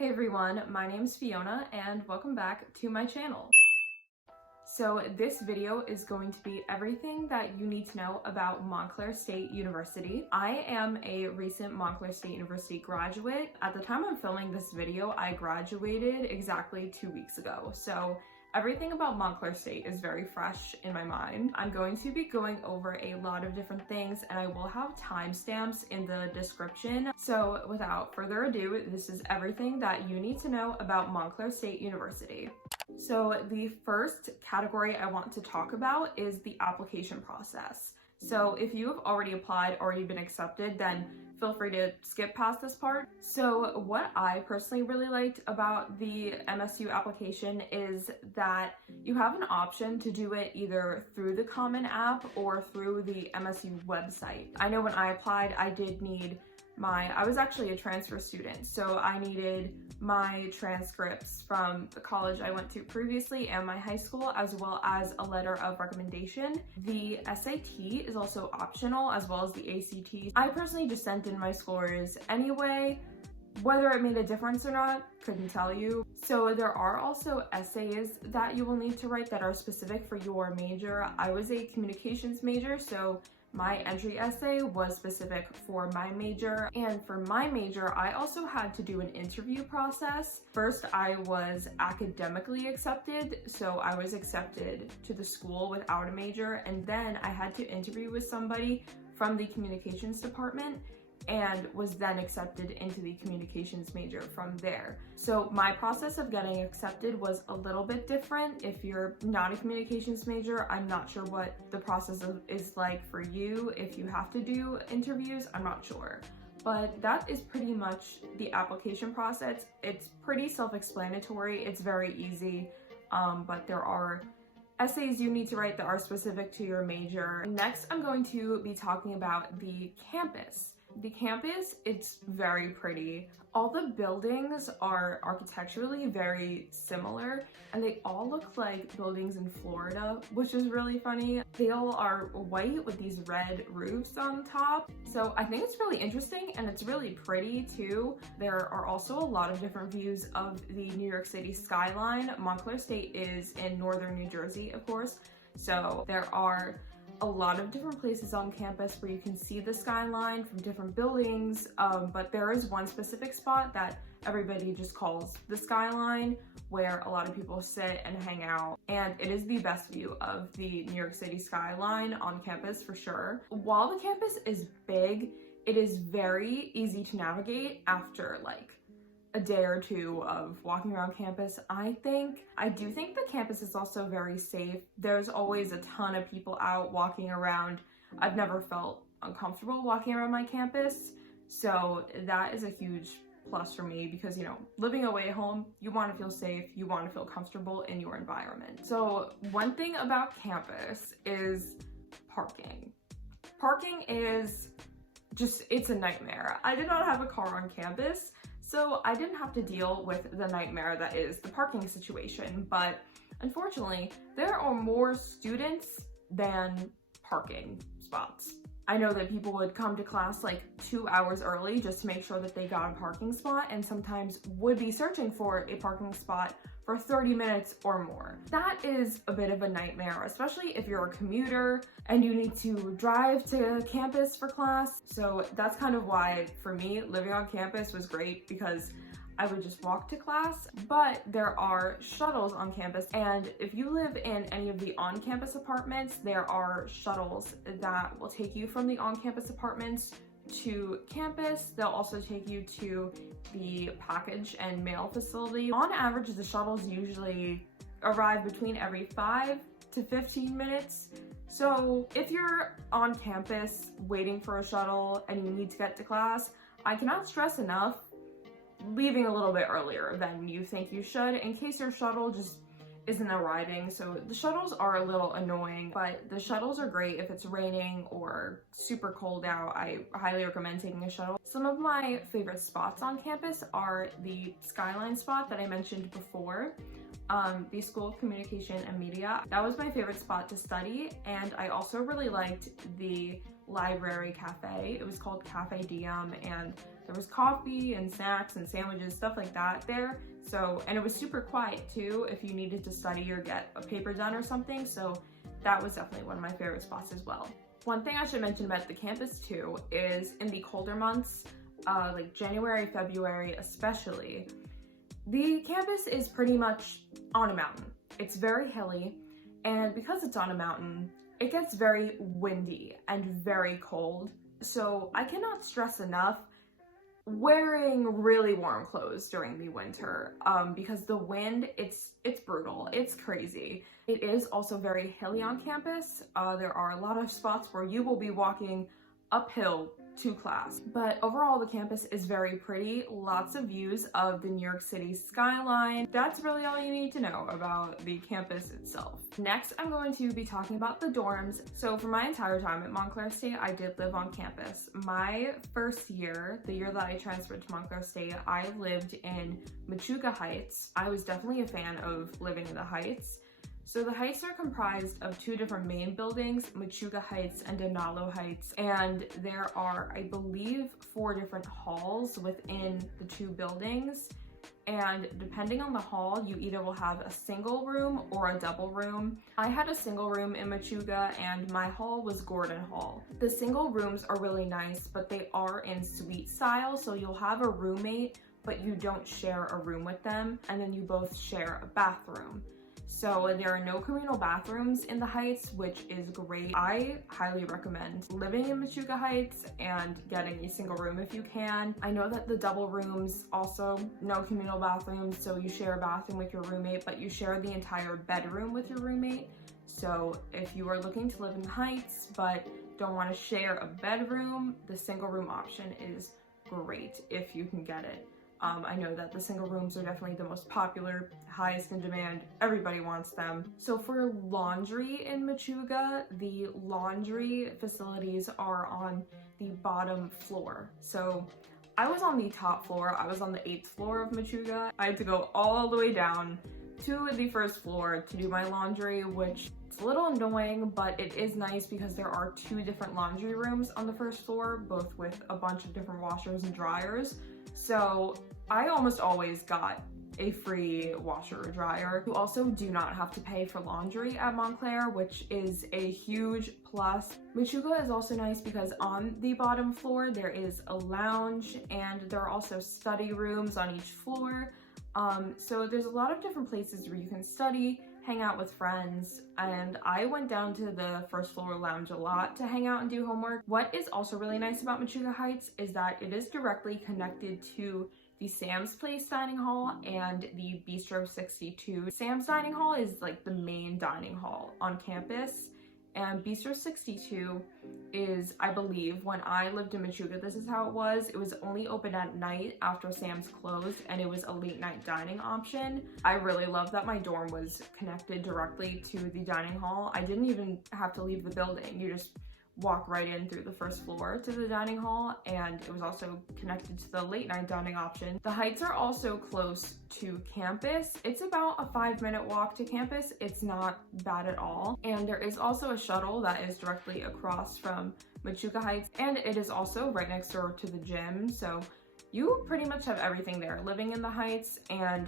Hey everyone, my name is Fiona and welcome back to my channel. So this video is going to be everything that you need to know about Montclair State University. I am a recent Montclair State University graduate. At the time I'm filming this video, I graduated exactly 2 weeks ago. So everything about Montclair State is very fresh in my mind. I'm going to be going over a lot of different things and I will have timestamps in the description. So without further ado, this is everything that you need to know about Montclair State University. So the first category I want to talk about is the application process. So if you have already applied, already been accepted, then feel free to skip past this part. So what I personally really liked about the MSU application is that you have an option to do it either through the Common App or through the MSU website. I know when I applied, I did need I was actually a transfer student, so I needed my transcripts from the college I went to previously and my high school, as well as a letter of recommendation. The SAT is also optional, as well as the ACT. I personally just sent in my scores anyway. Whether it made a difference or not, couldn't tell you. So there are also essays that you will need to write that are specific for your major. I was a communications major, so my entry essay was specific for my major, and for my major, I also had to do an interview process. First, I was academically accepted, so I was accepted to the school without a major, and then I had to interview with somebody from the communications department and was then accepted into the communications major from there. So my process of getting accepted was a little bit different. If you're not a communications major, I'm not sure what the process is like for you. If you have to do interviews, I'm not sure. But that is pretty much the application process. It's pretty self-explanatory. It's very easy, but there are essays you need to write that are specific to your major. Next, I'm going to be talking about the campus. The campus, it's very pretty. All the buildings are architecturally very similar and they all look like buildings in Florida, which is really funny. They all are white with these red roofs on top. So I think it's really interesting and it's really pretty too. There are also a lot of different views of the New York City skyline. Montclair State is in northern New Jersey, of course. So there are a lot of different places on campus where you can see the skyline from different buildings, but there is one specific spot that everybody just calls the skyline, where a lot of people sit and hang out, and it is the best view of the New York City skyline on campus for sure. While the campus is big, it is very easy to navigate after like a day or two of walking around campus. I do think the campus is also very safe. There's always a ton of people out walking around. I've never felt uncomfortable walking around my campus, so that is a huge plus for me because, you know, living away at home, you want to feel safe, you want to feel comfortable in your environment. So one thing about campus is parking. Parking is just, it's a nightmare. I did not have a car on campus, so I didn't have to deal with the nightmare that is the parking situation, but unfortunately, there are more students than parking spots. I know that people would come to class like 2 hours early just to make sure that they got a parking spot, and sometimes would be searching for a parking spot for 30 minutes or more. That is a bit of a nightmare, especially if you're a commuter and you need to drive to campus for class. So that's kind of why, for me, living on campus was great because I would just walk to class. But there are shuttles on campus, and if you live in any of the on-campus apartments, there are shuttles that will take you from the on-campus apartments to campus. They'll also take you to the package and mail facility. On average, the shuttles usually arrive between every 5 to 15 minutes. So if you're on campus waiting for a shuttle and you need to get to class, I cannot stress enough leaving a little bit earlier than you think you should in case your shuttle just isn't arriving. So the shuttles are a little annoying, but the shuttles are great if it's raining or super cold out. I highly recommend taking a shuttle. Some of my favorite spots on campus are the skyline spot that I mentioned before, the School of Communication and Media. That was my favorite spot to study, and I also really liked the library cafe. It was called Cafe Diem, and there was coffee and snacks and sandwiches, stuff like that there. So, and it was super quiet too if you needed to study or get a paper done or something. So that was definitely one of my favorite spots as well. One thing I should mention about the campus too is in the colder months, like January, February especially, the campus is pretty much on a mountain. It's very hilly, and because it's on a mountain, it gets very windy and very cold. So I cannot stress enough wearing really warm clothes during the winter, because the wind, it's brutal, it's crazy. It is also very hilly on campus. There are a lot of spots where you will be walking uphill to class, but overall the campus is very pretty. Lots of views of the New York City skyline. That's really all you need to know about the campus itself. Next, I'm going to be talking about the dorms. So for my entire time at Montclair State, I did live on campus. My first year, the year that I transferred to Montclair State, I lived in Machuga Heights. I was definitely a fan of living in the Heights. So the Heights are comprised of two different main buildings, Machuga Heights and Donalo Heights, and there are, I believe, 4 different halls within the 2 buildings, and depending on the hall, you either will have a single room or a double room. I had a single room in Machuga, and my hall was Gordon Hall. The single rooms are really nice, but they are in suite style, so you'll have a roommate, but you don't share a room with them, and then you both share a bathroom. So there are no communal bathrooms in the Heights, which is great. I highly recommend living in Machuga Heights and getting a single room if you can. I know that the double rooms also no communal bathrooms, so you share a bathroom with your roommate, but you share the entire bedroom with your roommate. So if you are looking to live in the Heights but don't want to share a bedroom, the single room option is great if you can get it. I know that the single rooms are definitely the most popular, highest in demand, everybody wants them. So for laundry in Machuga, the laundry facilities are on the bottom floor. So I was on the top floor, I was on the 8th floor of Machuga. I had to go all the way down to the 1st floor to do my laundry, which is a little annoying, but it is nice because there are 2 different laundry rooms on the 1st floor, both with a bunch of different washers and dryers. So I almost always got a free washer or dryer. You also do not have to pay for laundry at Montclair, which is a huge plus. Machuga is also nice because on the bottom floor there is a lounge, and there are also study rooms on each floor. So there's a lot of different places where you can study, hang out with friends, and I went down to the 1st floor lounge a lot to hang out and do homework. What is also really nice about Machuga Heights is that it is directly connected to the Sam's Place dining hall and the Bistro 62. Sam's dining hall is like the main dining hall on campus, and Bistro 62 is, I believe, when I lived in Machuga, this is how it was only open at night after Sam's closed, and it was a late night dining option. I really love that my dorm was connected directly to the dining hall. I didn't even have to leave the building. You just walk right in through the 1st floor to the dining hall, and it was also connected to the late night dining option. The Heights are also close to campus. It's about a 5-minute walk to campus. It's not bad at all. And there is also a shuttle that is directly across from Machuga Heights, and it is also right next door to the gym. So you pretty much have everything there living in the Heights, and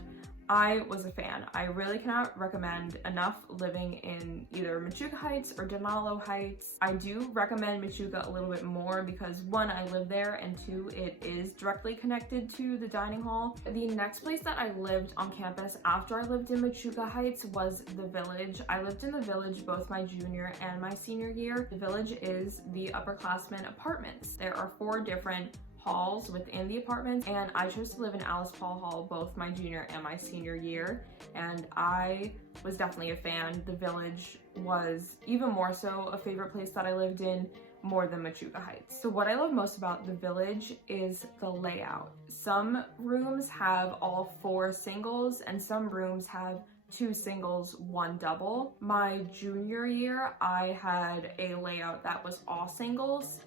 I was a fan. I really cannot recommend enough living in either Machuga Heights or Donalo Heights. I do recommend Machuga a little bit more because 1, I live there, and 2, it is directly connected to the dining hall. The next place that I lived on campus after I lived in Machuga Heights was the Village. I lived in the Village both my junior and my senior year. The Village is the upperclassmen apartments. There are 4 different halls within the apartments, and I chose to live in Alice Paul Hall both my junior and my senior year, and I was definitely a fan. The Village was even more so a favorite place that I lived in, more than Machuga Heights. So what I love most about the Village is the layout. Some rooms have all 4 singles, and some rooms have 2 singles, 1 double. My junior year, I had a layout that was all singles,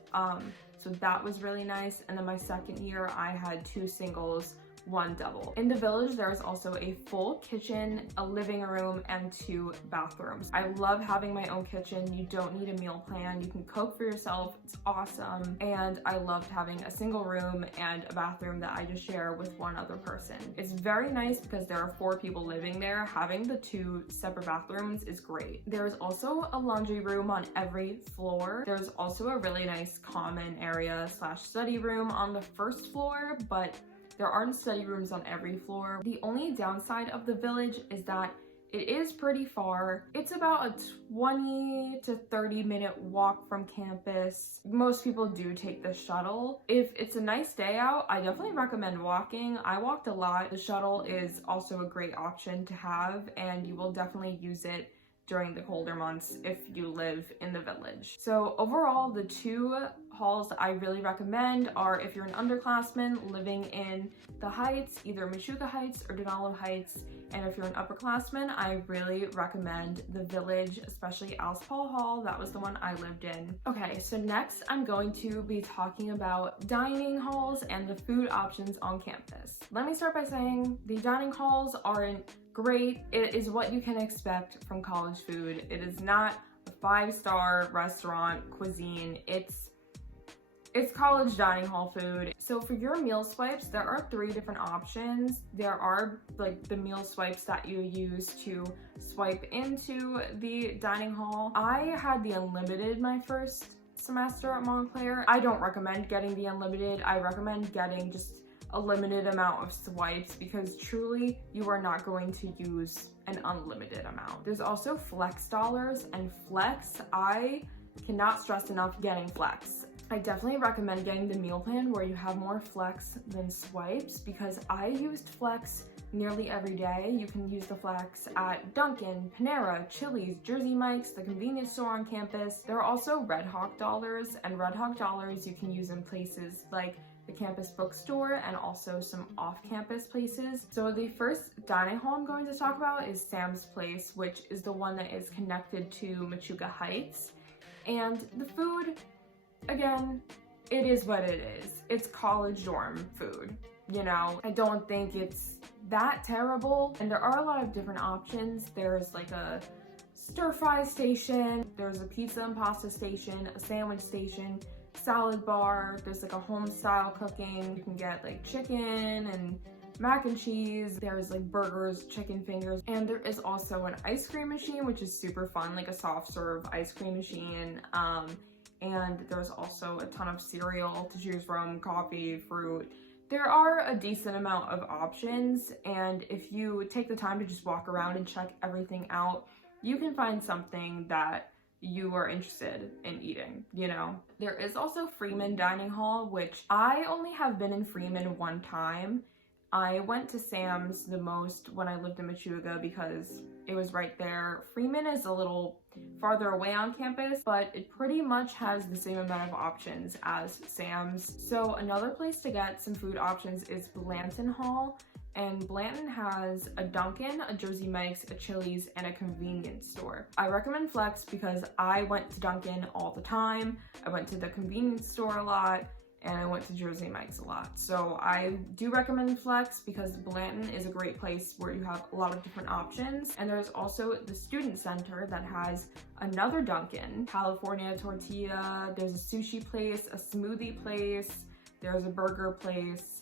so that was really nice. And then my second year, I had 2 singles, one double. In the Village, there is also a full kitchen, a living room, and 2 bathrooms. I love having my own kitchen. You don't need a meal plan. You can cook for yourself. It's awesome. And I loved having a single room and a bathroom that I just share with one other person. It's very nice because there are 4 people living there. Having the 2 separate bathrooms is great. There's also a laundry room on every floor. There's also a really nice common area / study room on the first floor, but there aren't study rooms on every floor. The only downside of the Village is that it is pretty far. It's about a 20 to 30 minute walk from campus. Most people do take the shuttle. If it's a nice day out, I definitely recommend walking. I walked a lot. The shuttle is also a great option to have, and you will definitely use it during the colder months if you live in the Village. So overall, the 2 halls that I really recommend are if you're an underclassman living in the Heights, either Machuga Heights or Untitled Heights, and if you're an upperclassman, I really recommend the Village, especially Alice Paul Hall. That was the one I lived in. Okay, so next I'm going to be talking about dining halls and the food options on campus. Let me start by saying the dining halls aren't great. It is what you can expect from college food. It is not a 5-star restaurant cuisine. It's college dining hall food. So for your meal swipes, there are 3 different options. There are like the meal swipes that you use to swipe into the dining hall. I had the unlimited my first semester at Montclair. I don't recommend getting the unlimited. I recommend getting just a limited amount of swipes because truly you are not going to use an unlimited amount. There's also flex dollars, and flex, I cannot stress enough getting flex. I definitely recommend getting the meal plan where you have more flex than swipes because I used flex nearly every day. You can use the flex at Dunkin', Panera, Chili's, Jersey Mike's, the convenience store on campus. There are also Red Hawk dollars, and Red Hawk dollars you can use in places like the campus bookstore and also some off-campus places. So the first dining hall I'm going to talk about is Sam's Place, which is the one that is connected to Machuga Heights. And the food, again, it is what it is. It's college dorm food, you know? I don't think it's that terrible. And there are a lot of different options. There's like a stir-fry station, there's a pizza and pasta station, a sandwich station, salad bar, there's like a home style cooking. You can get like chicken and mac and cheese, there's like burgers, chicken fingers, and there is also an ice cream machine, which is super fun, like a soft serve ice cream machine. And there's also a ton of cereal to choose from, coffee, fruit. There are a decent amount of options, and if you take the time to just walk around and check everything out, you can find something that you are interested in eating, you know? There is also Freeman Dining Hall, which I only have been in Freeman one time. I went to Sam's the most when I lived in Machuga because it was right there. Freeman is a little farther away on campus, but it pretty much has the same amount of options as Sam's. So another place to get some food options is Blanton Hall. And Blanton has a Dunkin', a Jersey Mike's, a Chili's, and a convenience store. I recommend Flex because I went to Dunkin' all the time, I went to the convenience store a lot, and I went to Jersey Mike's a lot. So I do recommend Flex because Blanton is a great place where you have a lot of different options. And there's also the Student Center that has another Dunkin', California Tortilla, there's a sushi place, a smoothie place, there's a burger place.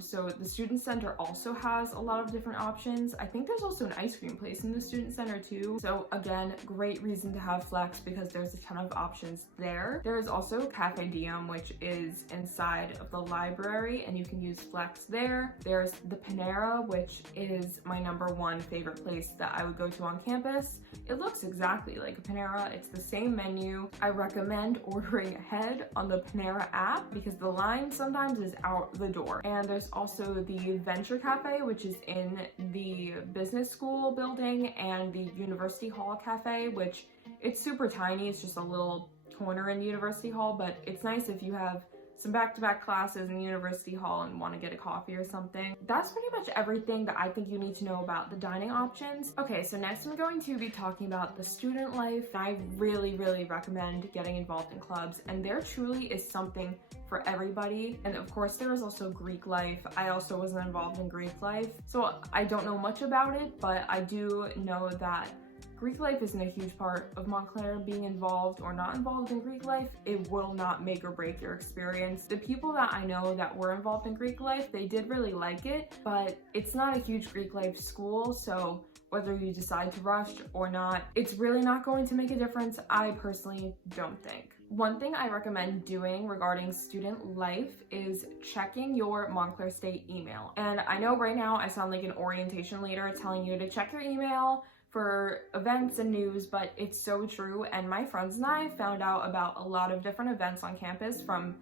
So the Student Center also has a lot of different options. I think there's also an ice cream place in the Student Center too. So again, great reason to have Flex because there's a ton of options there. There is also Cafe Diem, which is inside of the library, and you can use Flex there. There's the Panera, which is my #1 favorite place that I would go to on campus. It looks exactly like a Panera. It's the same menu. I recommend ordering ahead on the Panera app because the line sometimes is out the door. And there's also the Venture Cafe, which is in the business school building, and the University Hall Cafe, which it's super tiny. It's just a little corner in the University Hall, but it's nice if you have some back-to-back classes in University Hall and want to get a coffee or something. That's pretty much everything that I think you need to know about the dining options. Okay, so next I'm going to be talking about the student life. I really recommend getting involved in clubs, and there truly is something for everybody. And of course there is also Greek life. I also wasn't involved in Greek life, so I don't know much about it, but I do know that Greek life isn't a huge part of Montclair. Being involved or not involved in Greek life, it will not make or break your experience. The people that I know that were involved in Greek life, they did really like it, but it's not a huge Greek life school, so whether you decide to rush or not, it's really not going to make a difference, I personally don't think. One thing I recommend doing regarding student life is checking your Montclair State email. And I know right now I sound like an orientation leader telling you to check your email for events and news, but it's so true. And my friends and I found out about a lot of different events on campus from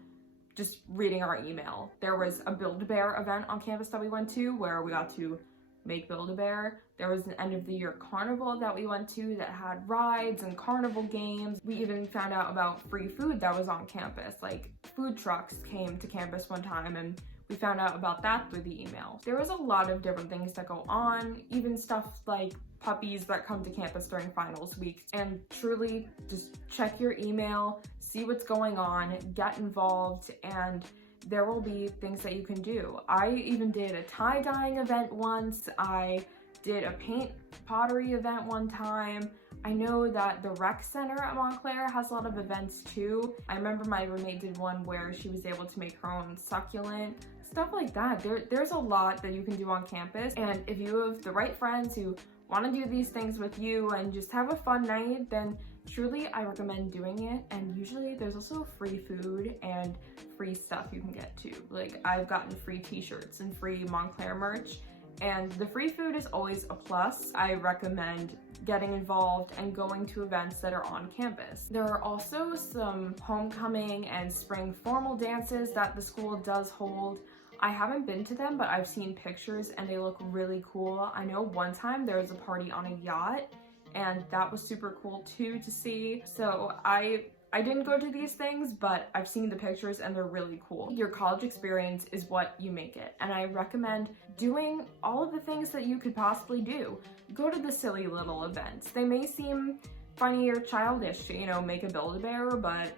just reading our email. There was a Build-A-Bear event on campus that we went to where we got to make Build-A-Bear. There was an end of the year carnival that we went to that had rides and carnival games. We even found out about free food that was on campus. Like food trucks came to campus one time and we found out about that through the email. There was a lot of different things that go on, even stuff like puppies that come to campus during finals week. And truly just check your email, see what's going on, get involved, and there will be things that you can do. I even did a tie-dyeing event once. I did a paint pottery event one time. I know that the rec center at Montclair has a lot of events too. I remember my roommate did one where she was able to make her own succulent, stuff like that. There's a lot that you can do on campus, and if you have the right friends who want to do these things with you and just have a fun night, then truly I recommend doing it. And usually there's also free food and free stuff you can get too. Like I've gotten free t-shirts and free Montclair merch, and the free food is always a plus. I recommend getting involved and going to events that are on campus. There are also some homecoming and spring formal dances that the school does hold. I haven't been to them, but I've seen pictures and they look really cool. I know one time there was a party on a yacht and that was super cool too to see. So I didn't go to these things, but I've seen the pictures and they're really cool. Your college experience is what you make it, and I recommend doing all of the things that you could possibly do. Go to the silly little events. They may seem funny or childish to, you know, make a Build-A-Bear, but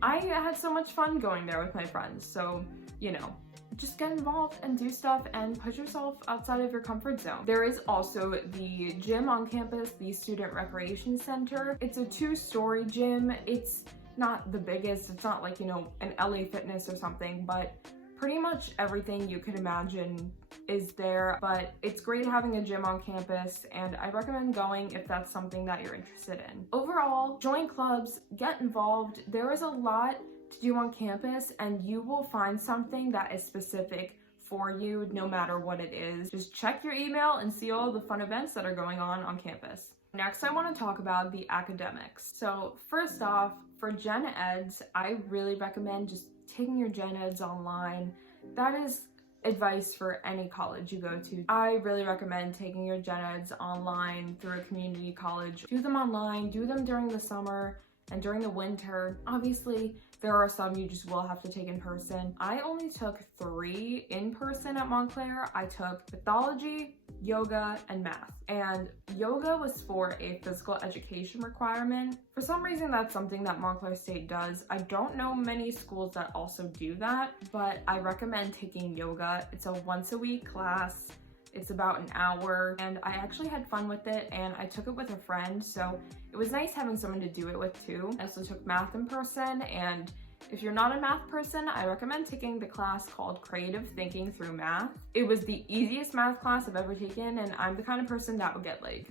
I had so much fun going there with my friends. So, you know, just get involved and do stuff and push yourself outside of your comfort zone. There is also the gym on campus, the Student Recreation Center. It's a 2-story gym. It's not the biggest. It's not like, you know, an LA Fitness or something, but pretty much everything you could imagine is there. But it's great having a gym on campus, and I recommend going if that's something that you're interested in. Overall, join clubs, get involved. There is a lot to do on campus, and you will find something that is specific for you no matter what it is. Just check your email and see all the fun events that are going on campus. Next, I want to talk about the academics. So first off, for Gen Eds, I really recommend just taking your Gen Eds online. That is advice for any college you go to. I really recommend taking your Gen Eds online through a community college. Do them online, do them during the summer and during the winter. Obviously, there are some you just will have to take in person. I only took 3 in person at Montclair. I took mythology, yoga, and math. And yoga was for a physical education requirement. For some reason, that's something that Montclair State does. I don't know many schools that also do that, but I recommend taking yoga. It's a once-a-week class. It's about an hour, and I actually had fun with it, and I took it with a friend, so it was nice having someone to do it with too. I also took math in person, and if you're not a math person, I recommend taking the class called Creative Thinking Through Math. It was the easiest math class I've ever taken, and I'm the kind of person that would get like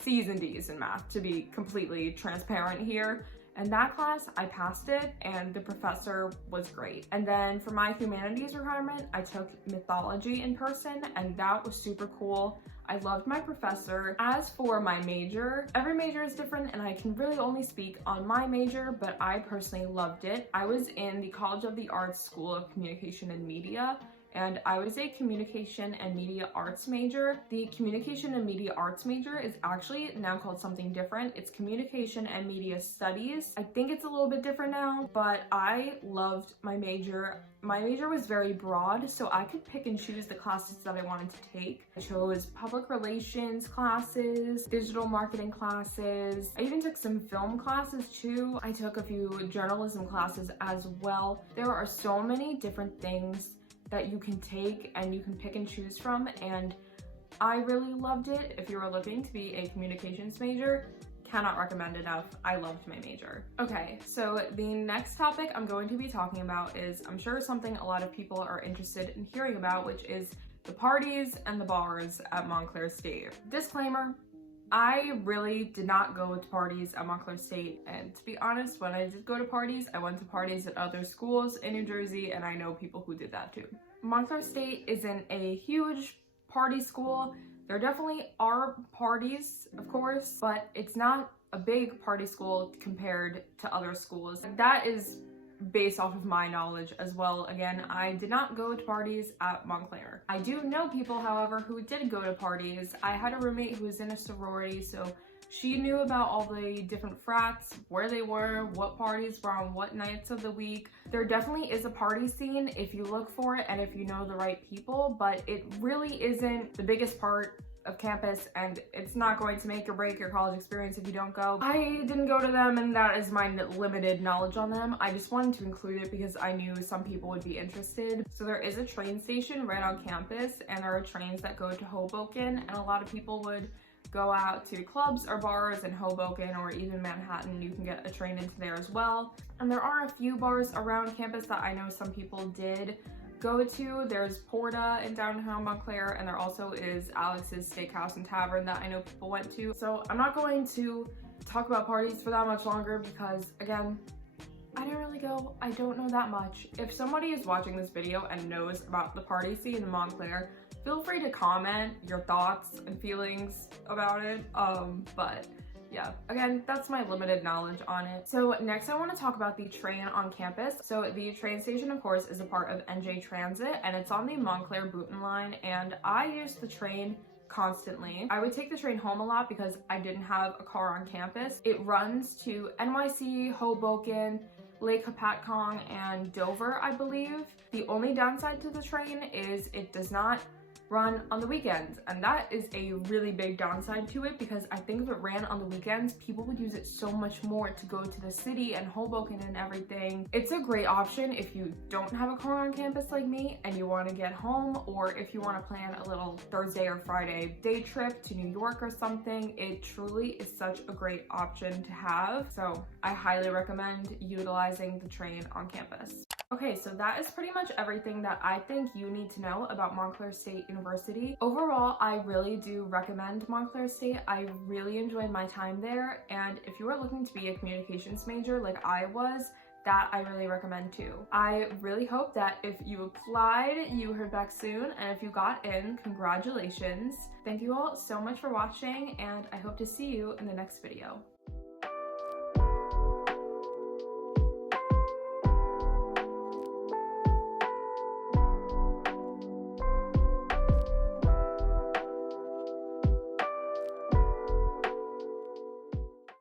C's and D's in math, to be completely transparent here. And that class, I passed it, and the professor was great. And then for my humanities requirement, I took mythology in person, and that was super cool. I loved my professor. As for my major, every major is different, and I can really only speak on my major, but I personally loved it. I was in the College of the Arts School of Communication and Media, and I was a communication and media arts major. The communication and media arts major is actually now called something different. It's communication and media studies. I think it's a little bit different now, but I loved my major. My major was very broad, so I could pick and choose the classes that I wanted to take. I chose public relations classes, digital marketing classes. I even took some film classes too. I took a few journalism classes as well. There are so many different things that you can take and you can pick and choose from, and I really loved it. If you are looking to be a communications major, cannot recommend enough. I loved my major. Okay, so the next topic I'm going to be talking about is, I'm sure, something a lot of people are interested in hearing about, which is the parties and the bars at Montclair State. Disclaimer, I really did not go to parties at Montclair State, and to be honest, when I did go to parties, I went to parties at other schools in New Jersey, and I know people who did that too. Montclair State isn't a huge party school. There definitely are parties, of course, but it's not a big party school compared to other schools. And that is based off of my knowledge as well. Again, I did not go to parties at Montclair. I do know people, however, who did go to parties. I had a roommate who was in a sorority, so she knew about all the different frats, where they were, what parties were on what nights of the week. There definitely is a party scene if you look for it and if you know the right people, but it really isn't the biggest part of campus, and it's not going to make or break your college experience if you don't go. I didn't go to them, and that is my limited knowledge on them. I just wanted to include it because I knew some people would be interested. So there is a train station right on campus, and there are trains that go to Hoboken, and a lot of people would go out to clubs or bars in Hoboken or even Manhattan. You can get a train into there as well. And there are a few bars around campus that I know some people did go to. There's Porta in downtown Montclair, and there also is Alex's Steakhouse and Tavern that I know people went to. So I'm not going to talk about parties for that much longer because, again, I didn't really go. I don't know that much. If somebody is watching this video and knows about the party scene in Montclair, feel free to comment your thoughts and feelings about it. But yeah, again, that's my limited knowledge on it. So next I want to talk about the train on campus. So the train station, of course, is a part of NJ Transit, and it's on the Montclair Booten line, and I use the train constantly. I would take the train home a lot because I didn't have a car on campus. It runs to NYC, Hoboken, Lake Hopatcong, and Dover, I believe. The only downside to the train is it does not run on the weekends, and that is a really big downside to it because I think if it ran on the weekends, people would use it so much more to go to the city and Hoboken and everything. It's a great option if you don't have a car on campus like me and you want to get home, or if you want to plan a little Thursday or Friday day trip to New York or something. It truly is such a great option to have, so I highly recommend utilizing the train on campus. Okay, so that is pretty much everything that I think you need to know about Montclair State University. Overall, I really do recommend Montclair State. I really enjoyed my time there, and if you are looking to be a communications major like I was, that I really recommend too. I really hope that if you applied, you heard back soon, and if you got in, congratulations. Thank you all so much for watching, and I hope to see you in the next video.